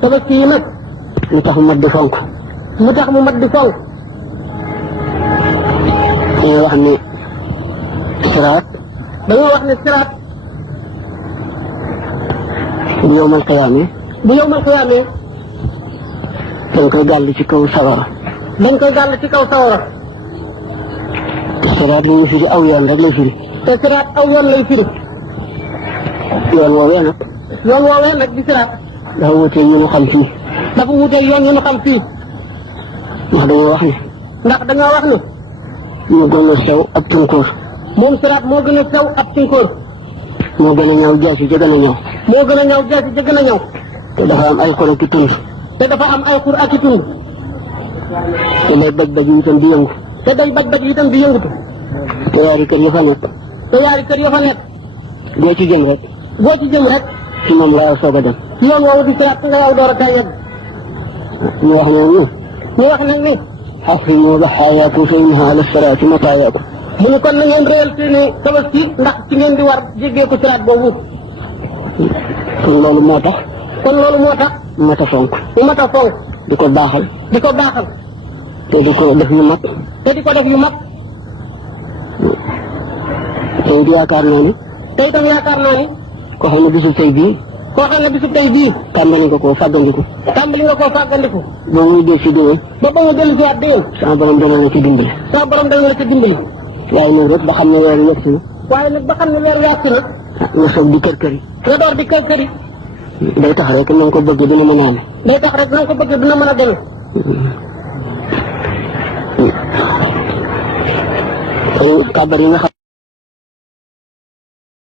tabaski yi nag lu tax mu mat di fonk mu tax mu mat di fonk dañuy wax ni siraat dañoo wax ne siraat bu yowmal qiyaame bu yowmal qiyaame dañ koy gàll ci kaw sawara dañ koy gàll ci kaw sawara te siraat li ñu firi aw yoon rek lay firi te siraat aw yoon lay firi yoon woowee nag yoon woowee nag di siraat dafa wutee ñu nu xam fii dafa wuteeg yoon yu ñu xam fii ndax dañoo wax ni ndax dañoo wax ne moo gën a sew ab tunkóor moom siraat moo gën a sew ab tinkóor moo gën a ñaw jaasi ja gën a ñaw moo gën a ñaw jaasi ja gën a ñaw te dafa am ay xol ak i tund te dafa am ay xur ak i tund te day baj-baj yi itam di yëngu te day baj-baj yi itam di yëngutu te yaari kër ya fa nekk te yaari kër yoo fa nekk boo ci jëm rek boo ci jëm rek ci moom laa soog a dem yoon woowu di siraat nga yaw door a kaa yegg ñu wax ne ñu ñu wax nag ni xafimu daxaayaakum fa innaha ala siraati mataayakum mu ne kon na ngeen réyal seeni tabaski ndax ci ngeen di war jéggee ko siraat boobu kon loolu moo tax kon loolu moo tax mat a fonk mu mat a fonk di ko baaxal di ko baaxal te di ko def yu mag te di ko def yu mag te it yaakaar naa ni te itam yaakaar naa ni koo xam ne bisu tey bii koo xam ne bisu tey bii tàmbali nga koo fàggandiku tàmbali nga koo fàggandiku ba muy dee si déwén ba ba mu dellu si waat déwén sama borom dana la ci dimbali sa borom dana la ci dimbali waaye nag rek ba xam ne weer yegg si na waaye nag ba xam ne weer yàgg na nga soog di kër kër yi nga door di kër kër yi day tax rek na nga ko bëgg dina mën a ame day tax rek na nga ko bëgg dina mën a dem kàbbar yi nga xam